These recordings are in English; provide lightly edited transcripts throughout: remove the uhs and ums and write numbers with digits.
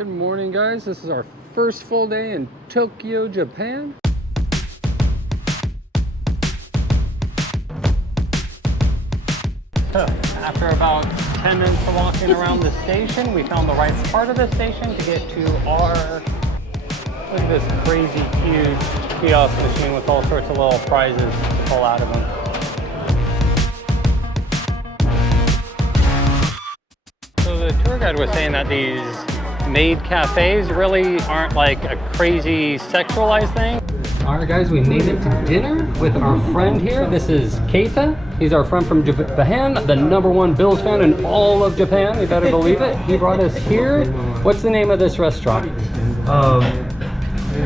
Good morning, guys. This is our first full day in Tokyo, Japan. So, after about 10 minutes of walking around the station, we found the right part of the station to get to our, look at this crazy huge kiosk machine with all sorts of little prizes to pull out of them. So the tour guide was saying that these maid cafes really aren't like a crazy sexualized thing. All right, guys, we made it to dinner with our friend here. This is Keita. He's our friend from Japan, the #1 Bills fan in all of Japan. You better believe it. He brought us here. What's the name of this restaurant?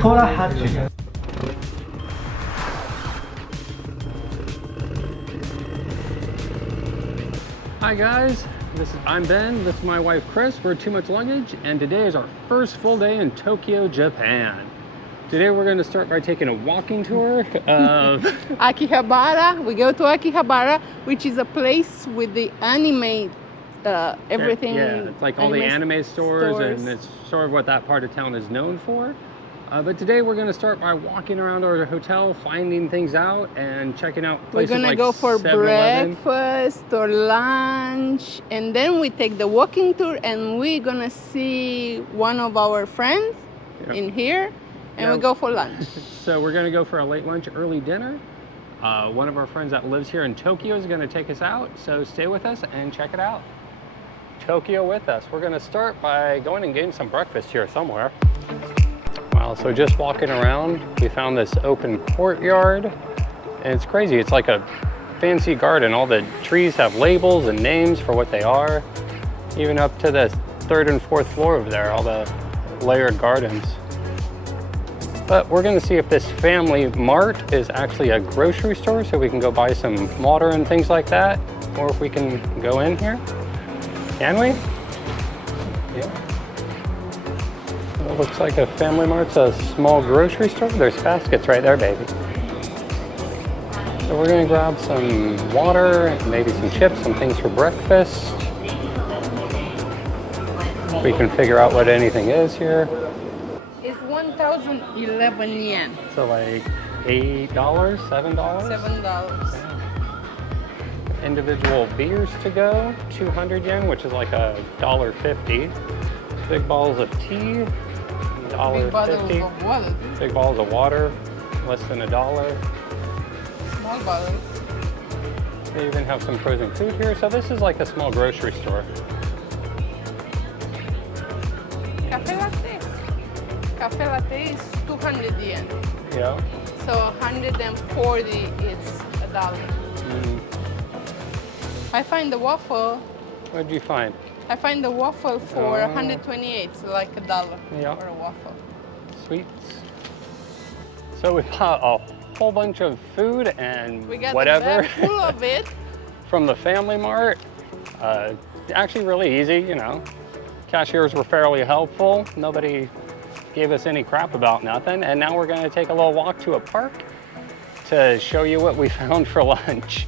Torahachi. Hi guys, I'm Ben. This is my wife Chris. We're Too Much Luggage, and today is our first full day in Tokyo, Japan. Today we're going to start by taking a walking tour of Akihabara. We go to Akihabara, which is a place with the anime, everything. Yeah, it's like all the anime stores, and it's sort of what that part of town is known for. But today we're going to start by walking around our hotel, finding things out, and checking out places We're like gonna go for 7-Eleven. breakfast or lunch, and then we take the walking tour, and we're gonna see one of our friends in here, and we go for lunch. So we're going to go for a late lunch, early dinner. One of our friends that lives here in Tokyo is going to take us out, so stay with us and check it out. Tokyo with us. We're going to start by going and getting some breakfast here somewhere. Wow, so just walking around, we found this open courtyard, and it's crazy. It's like a fancy garden. All the trees have labels and names for what they are. Even up to the 3rd and 4th floor over there, all the layered gardens. But we're gonna see if this family mart is actually a grocery store so we can go buy some water and things like that, or if we can go in here. Can we? Yeah. It looks like a family mart's a small grocery store. There's baskets right there, baby. So we're gonna grab some water, maybe some chips, some things for breakfast. We can figure out what anything is here. It's 1,011 yen. So like $8, $7? $7. Individual beers to go, 200 yen, which is like $1.50. Big bottles of tea, Big bottles $1.50. of water. Big bottles of water, less than $1. Small bottles. They even have some frozen food here. So this is like a small grocery store. Cafe latte. Cafe latte is 200 yen. Yeah. So 140 is $1. I find the waffle. What did you find? I find the waffle for 128, so like $1 Yeah. for a waffle. Sweets. So we bought a whole bunch of food and We got whatever the bag full of it. from the Family Mart. Actually really easy, you know. Cashiers were fairly helpful. Nobody gave us any crap about nothing. And now we're gonna take a little walk to a park to show you what we found for lunch.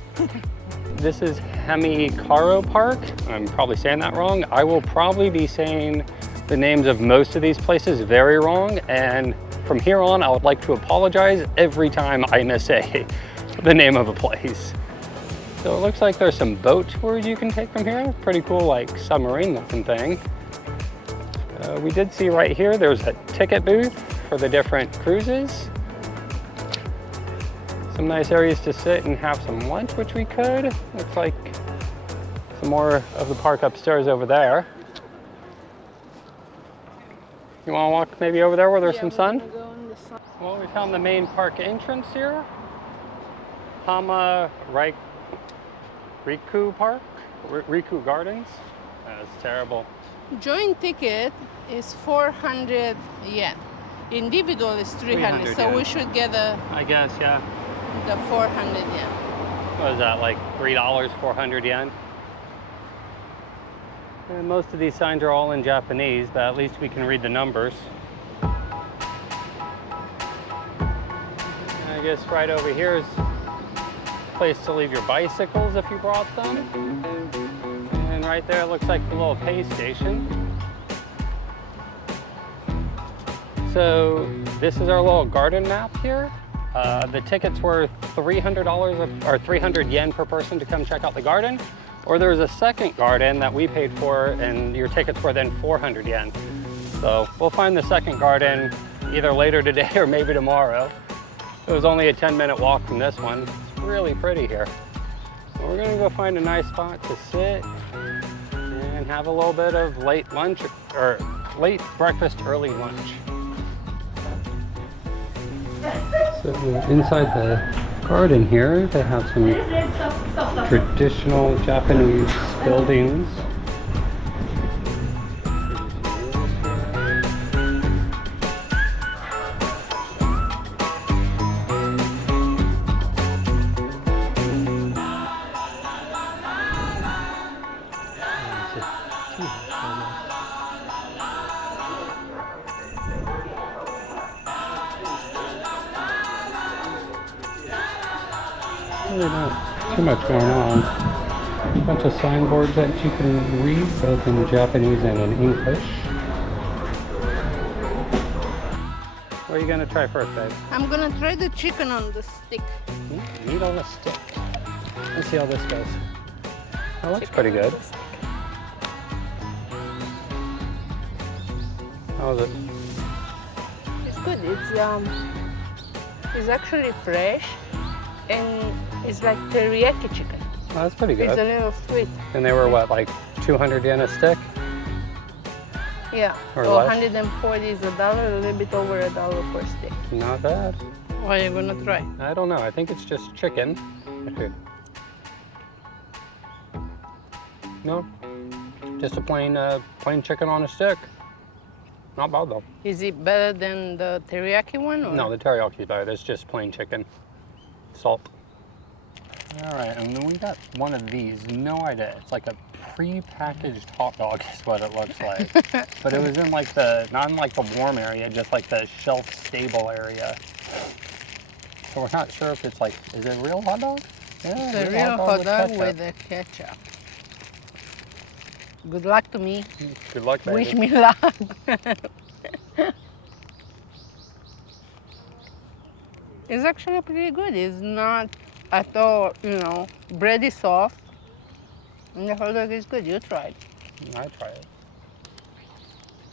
This is Hamikaro Park. I'm probably saying that wrong. I will probably be saying the names of most of these places very wrong. And from here on, I would like to apologize every time I missay the name of a place. So it looks like there's some boat tours you can take from here. Pretty cool, like submarine looking thing. We did see right here, there's a ticket booth for the different cruises. Some nice areas to sit and have some lunch, which we could. Looks like some more of the park upstairs over there. You want to walk maybe over there where there's some sun? Well, we found the main park entrance here. Hama Riku Park, Riku Gardens. That's terrible. Joint ticket is 400 yen. Individual is 300, so yen. we should get the I guess, yeah. 400 yen. What is that, like $3, 400 yen? And most of these signs are all in Japanese, but at least we can read the numbers. And I guess right over here is a place to leave your bicycles if you brought them. And right there looks like the little pay station. So this is our little garden map here. The tickets were $300 or 300 yen per person to come check out the garden. Or there's a second garden that we paid for and your tickets were then 400 yen. So we'll find the second garden either later today or maybe tomorrow. It was only a 10-minute walk from this one. It's really pretty here. So we're gonna go find a nice spot to sit and have a little bit of late lunch or late breakfast, early lunch. So inside the garden here, they have some traditional Japanese buildings. Really not too much going on. A bunch of signboards that you can read, both in Japanese and in English. What are you gonna try first, babe? I'm gonna try the chicken on the stick. Meat on a stick. Let's see how this goes. That looks pretty good. How is it? It's good. It's actually fresh, and it's like teriyaki chicken. Oh, that's pretty good. It's a little sweet. And they were what, like 200 yen a stick? Yeah. Or So less? 140 is $1, a little bit over $1 per stick. Not bad. What are you gonna try? I don't know. I think it's just chicken. Okay. No, just a plain chicken on a stick. Not bad though. Is it better than the teriyaki one? Or? No, the teriyaki is better. That's just plain chicken. Salt. All right, and then we got one of these. No idea. It's like a pre-packaged hot dog is what it looks like. But it was in like not in like the warm area, just like the shelf stable area. So we're not sure if it's like, is it a real hot dog? Yeah, It's a real hot dog ketchup. with the ketchup. Good luck to me. Good luck, baby. Wish me luck. It's actually pretty good. It's not at all, bread is soft. And the hot dog is good. You try it. I try it.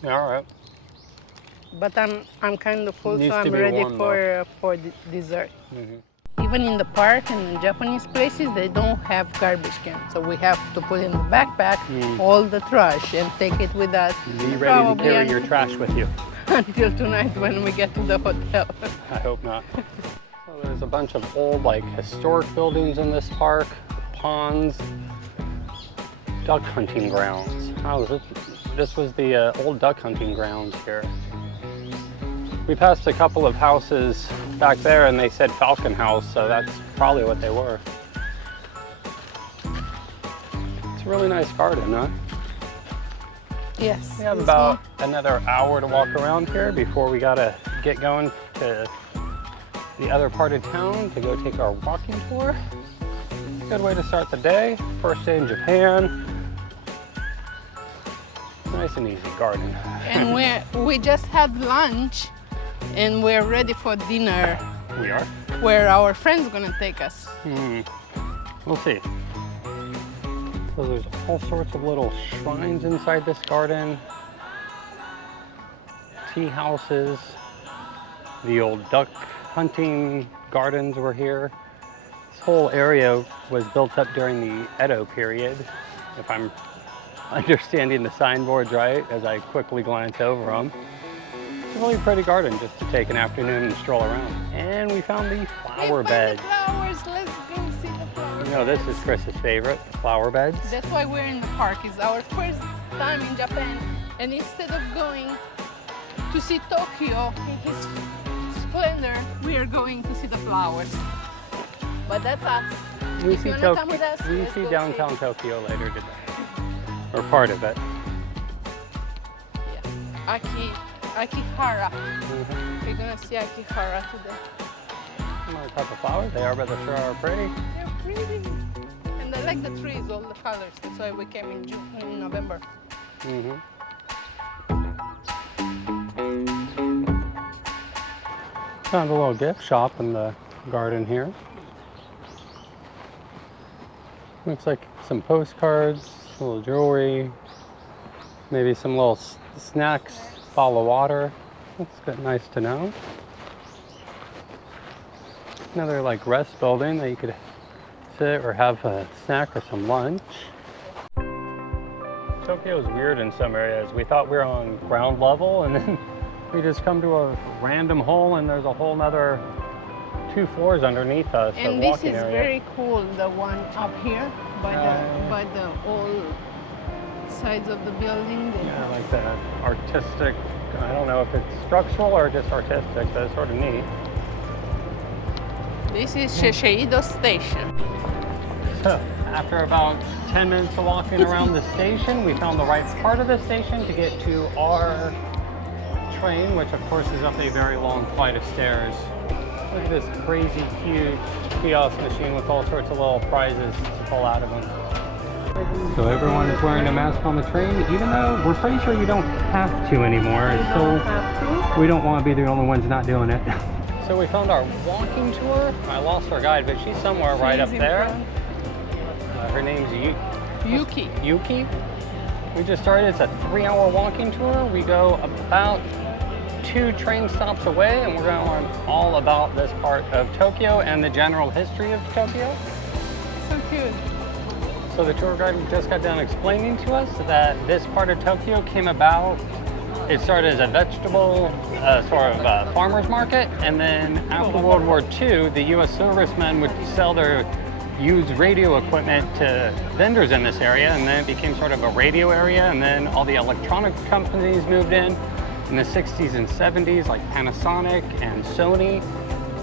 Yeah, all right. But I'm kind of full, Needs so to I'm be ready warm, for the dessert. Mm-hmm. Even in the park and in Japanese places, they don't have garbage cans. So we have to put in the backpack all the trash and take it with us. Be ready to Probably carry your trash with you. until tonight when we get to the hotel. I hope not. So there's a bunch of old, like, historic buildings in this park, ponds, duck hunting grounds. How is it? This was the old duck hunting grounds here. We passed a couple of houses back there and they said Falcon House, so that's probably what they were. It's a really nice garden, huh? Yes. We have about another hour to walk around here before we gotta get going to the other part of town to go take our walking tour. Good way to start the day. First day in Japan. Nice and easy garden. And we just had lunch and we're ready for dinner We are. where our friend's gonna take us. We'll see. So there's all sorts of little shrines inside this garden. Tea houses. The old duck hunting gardens were here. This whole area was built up during the Edo period, if I'm understanding the signboards right, as I quickly glance over them. It's a really pretty garden just to take an afternoon and stroll around. And we found the flower beds. Flowers, let's go see the flowers. You know, this is Chris's favorite, the flower beds. That's why we're in the park. It's our first time in Japan, and instead of going to see Tokyo in his splendor, we are going to see the flowers. But that's us. We If see you wanna come with us, we let's see go downtown Tokyo later today, or part of it. Yeah. Akihara. We're gonna see Akihara today. I don't know what type of flowers they are, but they sure are pretty. They're pretty. And I like the trees, all the colors. That's why we came in November. Found a little gift shop in the garden here. Looks like some postcards, a little jewelry, maybe some little snacks, bottle of water. That's good, nice to know. Another like rest building that you could sit or have a snack or some lunch. Tokyo is weird in some areas. We thought we were on ground level and then we just come to a random hole and there's a whole nother 2 floors underneath us. And this is very cool, the one up here by the all sides of the building. Yeah, like the artistic, I don't know if it's structural or just artistic, but it's sort of neat. This is Shiseido Station. So, after about 10 minutes of walking around the station, we found the right part of the station to get to our train, which of course is up a very long flight of stairs. Look at this crazy huge kiosk machine with all sorts of little prizes to pull out of them. So everyone is wearing a mask on the train, even though we're pretty sure you don't have to anymore. We don't want to be the only ones not doing it. So we found our walking tour. I lost our guide, but she's somewhere right up there. Her name's Yuki. Yuki. We just started. It's a 3-hour walking tour. We go about 2 train stops away, and we're going to learn all about this part of Tokyo and the general history of Tokyo. So cute. So the tour guide just got done explaining to us that this part of Tokyo came about. It started as a vegetable sort of farmer's market, and then after World War II, the U.S. servicemen would sell their used radio equipment to vendors in this area, and then it became sort of a radio area, and then all the electronic companies moved in the 60s and 70s, like Panasonic and Sony,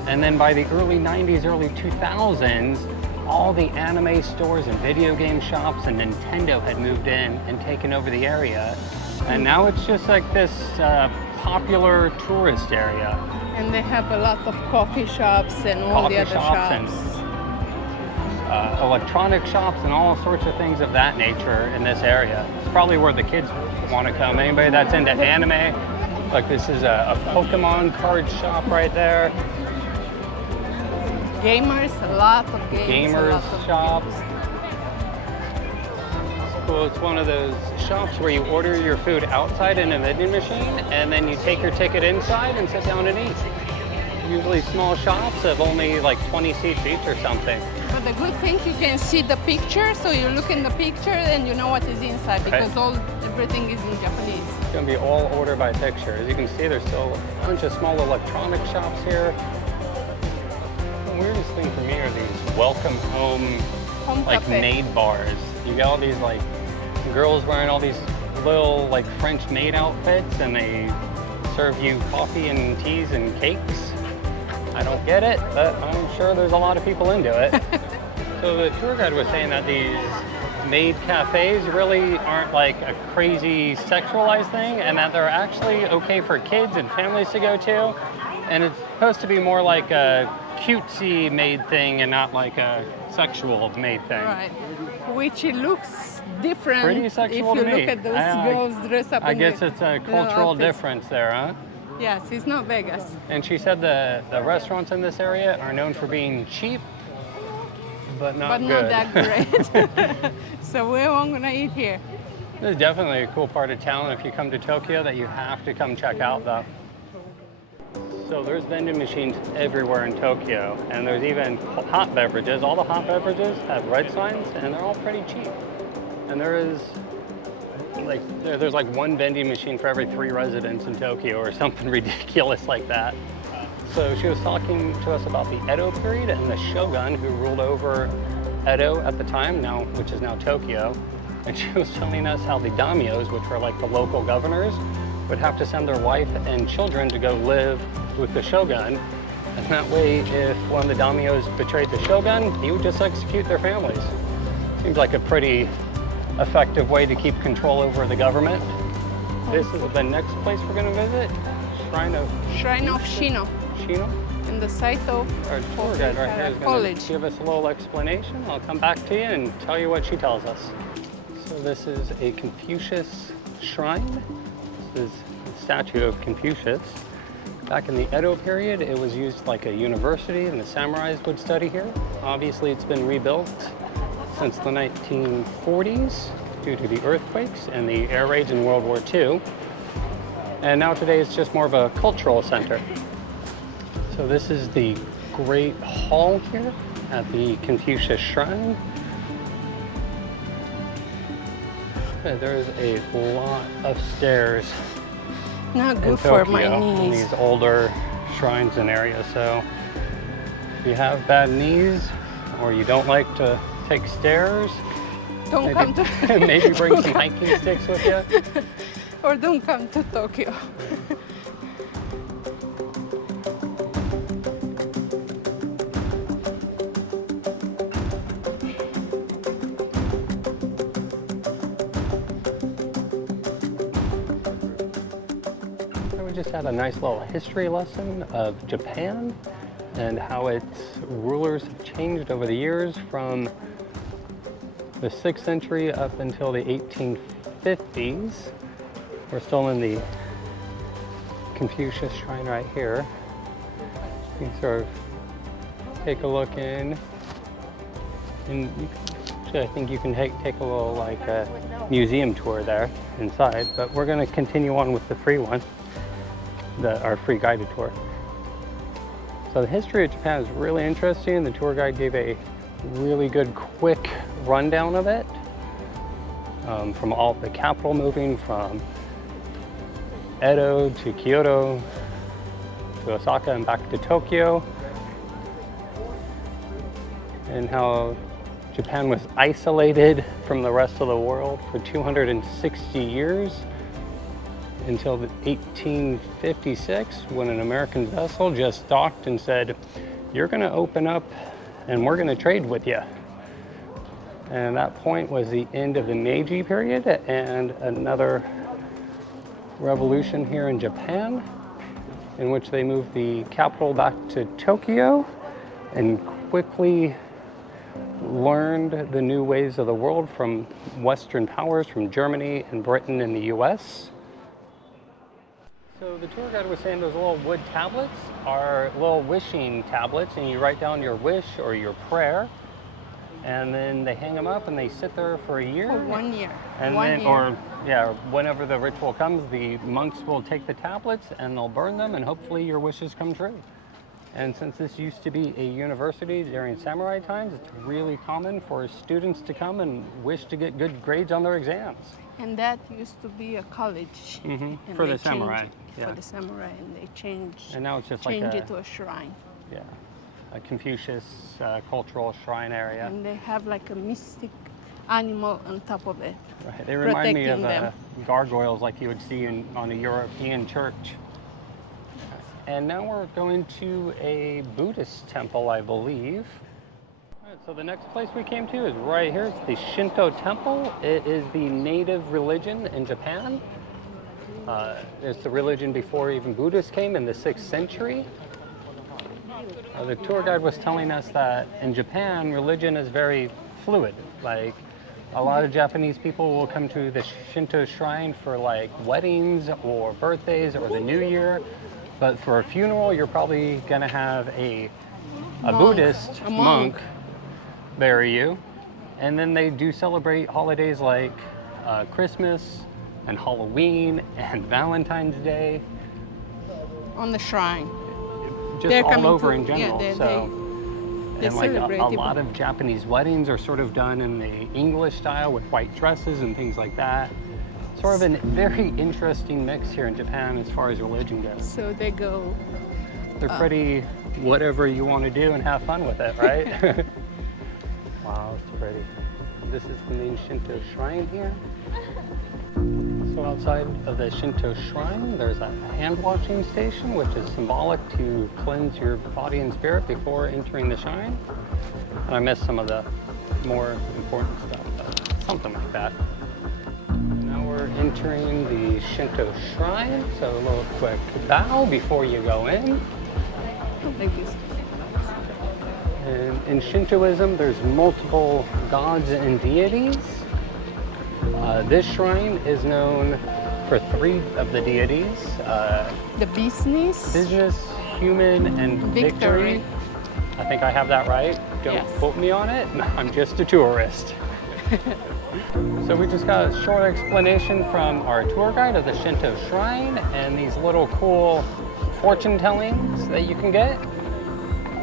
and then by the early 90s, early 2000s, all the anime stores and video game shops and Nintendo had moved in and taken over the area. And now it's just like this popular tourist area. And they have a lot of coffee shops and all the other shops. And electronic shops and all sorts of things of that nature in this area. It's probably where the kids want to come. Anybody that's into anime, like this is a Pokemon card shop right there. Gamers, a lot of games. Gamers shops. Cool. It's one of those shops where you order your food outside in a vending machine and then you take your ticket inside and sit down and eat. Usually small shops of only like 20 seats each or something. But the good thing, you can see the picture, so you look in the picture and you know what is inside, because everything is in Japanese. It's going to be all order by picture. As you can see, there's still a bunch of small electronic shops here. The weirdest thing for me are these welcome home like cafe. maid bars. You got all these like girls wearing all these little like French maid outfits, and they serve you coffee and teas and cakes. I don't get it, but I'm sure there's a lot of people into it. So the tour guide was saying that these maid cafes really aren't like a crazy sexualized thing, and that they're actually okay for kids and families to go to. And it's supposed to be more like a cutesy maid thing and not like a sexual maid thing. Right, which it looks different. Pretty sexual if you to me. look at those girls dressed up I in guess it's a cultural difference there, huh? Yes, it's not Vegas. And she said the restaurants in this area are known for being cheap, but not good. Not that great. So where am I gonna eat here? This is definitely a cool part of town if you come to Tokyo that you have to come check out though. So there's vending machines everywhere in Tokyo, and there's even hot beverages. All the hot beverages have red signs, and they're all pretty cheap. And there's like one vending machine for every 3 residents in Tokyo or something ridiculous like that. So she was talking to us about the Edo period and the shogun who ruled over Edo at the time, which is now Tokyo. And she was telling us how the daimyos, which were like the local governors, would have to send their wife and children to go live with the shogun. And that way, if one of the daimyos betrayed the shogun, he would just execute their families. Seems like a pretty effective way to keep control over the government. This is the next place we're going to visit, Shrine of Shino. Shino? And the site of Our tour guide right here is going to give us a little explanation. I'll come back to you and tell you what she tells us. So this is a Confucius shrine. This is a statue of Confucius. Back in the Edo period, it was used like a university and the samurais would study here. Obviously, it's been rebuilt since the 1940s due to the earthquakes and the air raids in World War II. And now today it's just more of a cultural center. So this is the Great Hall here at the Confucius Shrine. There's a lot of stairs Not in good for my Tokyo in knees. these older shrines and areas. So if you have bad knees or you don't like to take stairs, Don't come to maybe bring some hiking sticks with you. or don't come to Tokyo. We just had a nice little history lesson of Japan and how its rulers have changed over the years from the 6th century up until the 1850s. We're still in the Confucius Shrine right here. You can sort of take a look in, and you can, actually, I think you can take a little like museum tour there inside, but we're going to continue on with the free one. Our free guided tour. So the history of Japan is really interesting. The tour guide gave a really good quick rundown of it, from all the capital moving from Edo to Kyoto to Osaka and back to Tokyo, and how Japan was isolated from the rest of the world for 260 years until 1856, when an American vessel just docked and said, "You're going to open up and we're going to trade with you." And that point was the end of the Meiji period and another revolution here in Japan, in which they moved the capital back to Tokyo and quickly learned the new ways of the world from Western powers, from Germany and Britain and the US. So the tour guide was saying those little wood tablets are little wishing tablets, and you write down your wish or your prayer, and then they hang them up and they sit there for a year. For 1 year. And then, or yeah, whenever the ritual comes, the monks will take the tablets and they'll burn them, and hopefully your wishes come true. And since this used to be a university during samurai times, it's really common for students to come and wish to get good grades on their exams. And that used to be a college. Mm-hmm. And For they the samurai. changed it Yeah. For the samurai, and they changed. And now it's just like changed a, it to a shrine. yeah, a Confucius cultural shrine area. And they have like a mystic animal on top of it. Right. They remind me of protecting them. gargoyles like you would see on a European church. And now we're going to a Buddhist temple, I believe. All right, so the next place we came to is right here. It's the Shinto temple. It is the native religion in Japan. It's the religion before even Buddhists came in the 6th century. The tour guide was telling us that in Japan, religion is very fluid. Like, a lot of Japanese people will come to the Shinto shrine for like weddings or birthdays or the New Year. But for a funeral, you're probably gonna have a Buddhist a monk bury you. And then they do celebrate holidays like Christmas and Halloween and Valentine's Day. On the shrine. Just They're all coming over to- in general. yeah, they and like celebrate a it. lot of Japanese weddings are sort of done in the English style with white dresses and things like that. Sort of a very interesting mix here in Japan as far as religion goes. So they go. They're pretty whatever you want to do and have fun with it, right? Wow, it's pretty. This is the main Shinto shrine here. So outside of the Shinto shrine, there's a hand washing station, which is symbolic to cleanse your body and spirit before entering the shrine. And I missed some of the more important stuff, but something like that. Now we're entering the Shinto shrine, so a little quick bow before you go in. Like this. And in Shintoism, there's multiple gods and deities. This shrine is known for 3 of the deities. The business. Business, human, and victory. I think I have that right. Don't Yes. quote me on it. I'm just a tourist. So we just got a short explanation from our tour guide of the Shinto shrine and these little cool fortune tellings that you can get.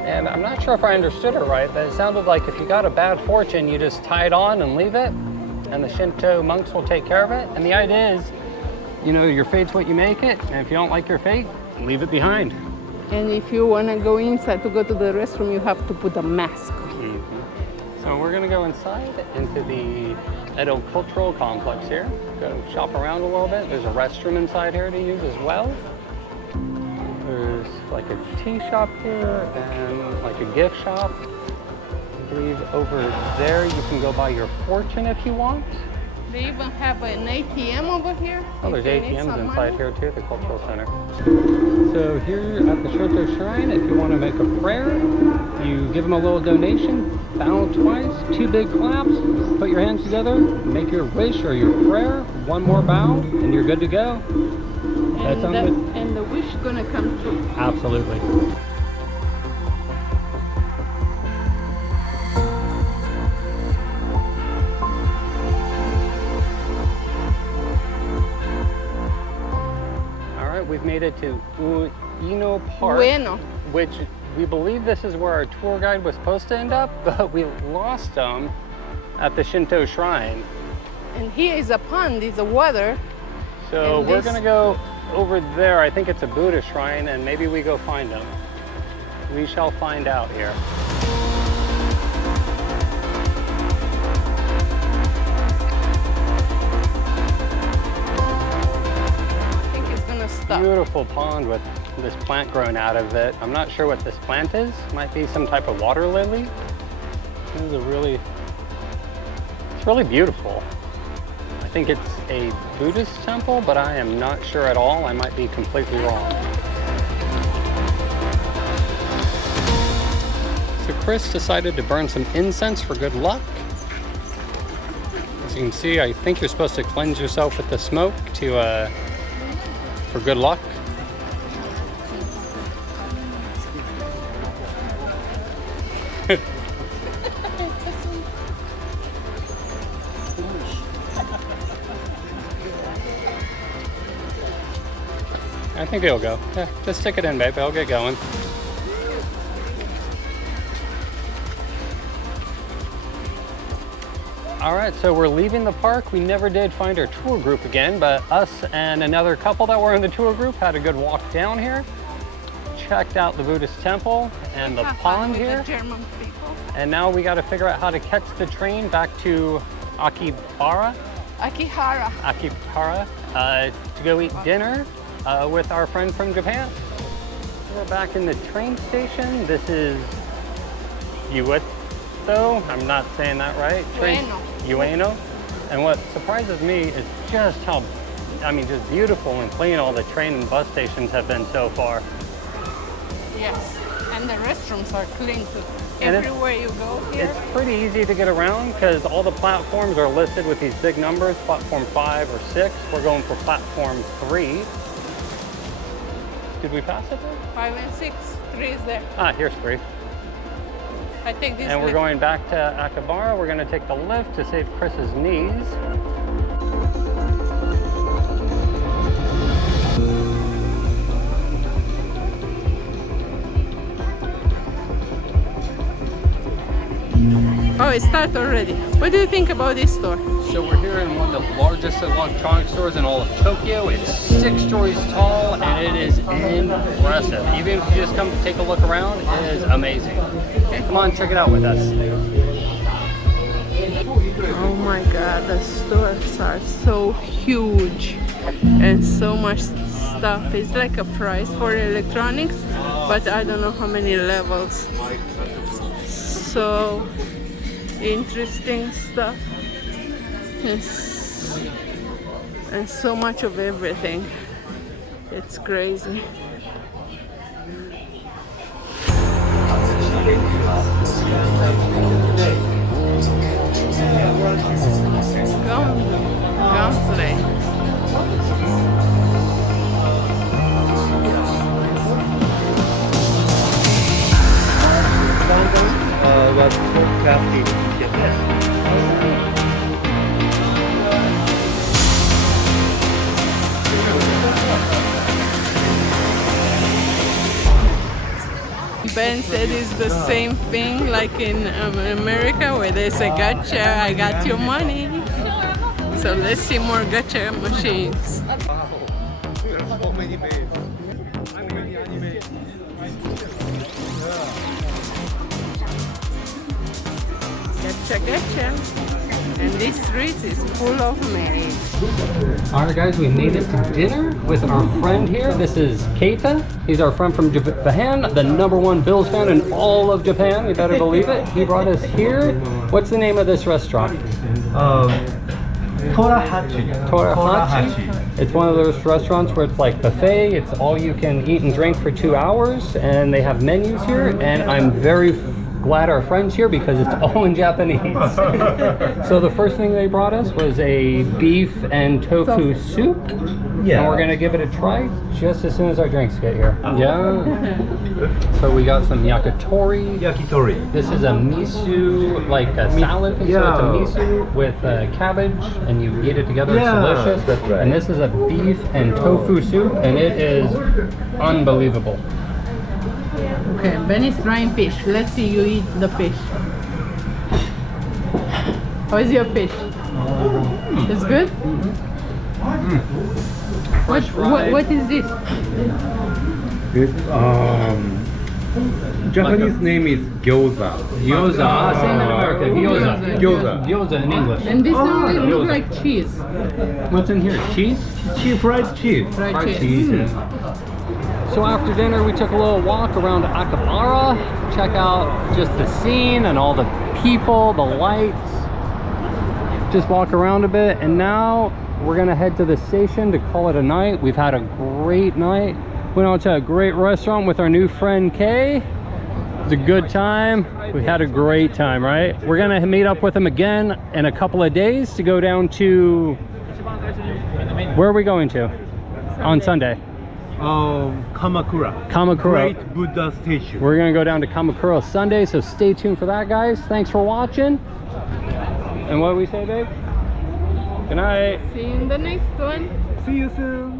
And I'm not sure if I understood it right, but it sounded like if you got a bad fortune, you just tie it on and leave it, and the Shinto monks will take care of it. And the idea is, you know, your fate's what you make it, and if you don't like your fate, leave it behind. And if you want to go inside to go to the restroom, you have to put a mask on. So we're gonna go inside into the Edo Cultural Complex here. Go shop around a little bit. There's a restroom inside here to use as well. There's like a tea shop here and like a gift shop. I believe over there you can go buy your fortune if you want. They even have an ATM over here. Oh, there's if you need ATMs some inside money. here too, the cultural center. So here at the Shinto Shrine, if you want to make a prayer, you give them a little donation, bow twice, 2 big claps, put your hands together, make your wish or your prayer, 1 more bow, and you're good to go. That sounds good? And the wish gonna come true. Absolutely. We've made it to Ueno Park, Bueno. which we believe this is where our tour guide was supposed to end up, but we lost him at the Shinto shrine. And here is a pond, is a water. So And we're this- gonna go over there. I think it's a Buddha shrine, and maybe we go find him. We shall find out here. I think it's gonna stop. Beautiful pond with this plant growing out of it. I'm not sure what this plant is. Might be some type of water lily. This is it's really beautiful. I think it's a Buddhist temple, but I am not sure at all. I might be completely wrong. So Chris decided to burn some incense for good luck. As you can see, I think you're supposed to cleanse yourself with the smoke to for good luck. I think it'll go. Yeah, just stick it in, babe. I'll get going. All right, so we're leaving the park. We never did find our tour group again, but us and another couple that were in the tour group had a good walk down here. Checked out the Buddhist temple and the Have fun pond with here. the German people. And now we got to figure out how to catch the train back to Akihara to go eat dinner with our friend from Japan. We're back in the train station. This is Ueno. I'm not saying that right. Ueno. And what surprises me is just how, just beautiful and clean all the train and bus stations have been so far. Yes, and the restrooms are clean too. And Everywhere you go here. It's pretty easy to get around because all the platforms are listed with these big numbers, platform 5 or 6. We're going for platform 3. Did we pass it there? 5 and 6, 3 is there. Ah, here's 3. I take this And we're lift. going back to Akibara. We're going to take the lift to save Chris's knees. Oh, it started already. What do you think about this store? So we're here in one of the largest electronic stores in all of Tokyo. It's 6 stories tall and it is impressive. Even if you just come to take a look around, it is amazing. Come on, check it out with us. Oh my god, the stores are so huge and so much stuff. It's like a price for electronics, but I don't know how many levels. So interesting stuff. And so much of everything. It's crazy. Gumsley. Was forecasted in Japan. Ben said it's the same thing like in America where they say gotcha, I got your money. So let's see more gotcha machines. Wow, there are so many ways. Gotcha, gotcha. And this street is full of maids. All right, guys, we made it to dinner with our friend here. This is Keita. He's our friend from Japan, the #1 Bills fan in all of Japan. You better believe it. He brought us here. What's the name of this restaurant? Torahachi. Torahachi. It's one of those restaurants where it's like buffet. It's all you can eat and drink for 2 hours, and they have menus here. And I'm very glad our friend's here because it's all in Japanese. So the first thing they brought us was a beef and tofu soup. Yeah. And we're gonna give it a try just as soon as our drinks get here. Yeah. So we got some yakitori. Yakitori. This is a miso, like a salad. So it's a miso with cabbage, and you eat it together. Yeah, It's delicious. that's right. And this is a beef and tofu soup, and it is unbelievable. Okay, Ben is trying fish. Let's see you eat the fish. How is your fish? It's good? What is this? This Japanese name is gyoza. Gyoza, same in America. Gyoza. Gyoza. Gyoza in English. And this one gyoza. looks like cheese. What's in here? Cheese? Fried cheese. Fried cheese. So after dinner, we took a little walk around Akihabara, check out just the scene and all the people, the lights, just walk around a bit. And now we're gonna head to the station to call it a night. We've had a great night. Went out to a great restaurant with our new friend Kay. It was a good time. We had a great time, right? We're gonna meet up with him again in a couple of days to go down to, where are we going to on Sunday? Kamakura. Kamakura. Great Buddha statue. We're gonna go down to Kamakura Sunday, so stay tuned for that, guys. Thanks for watching. And what do we say, babe? Good night. See you in the next one. See you soon.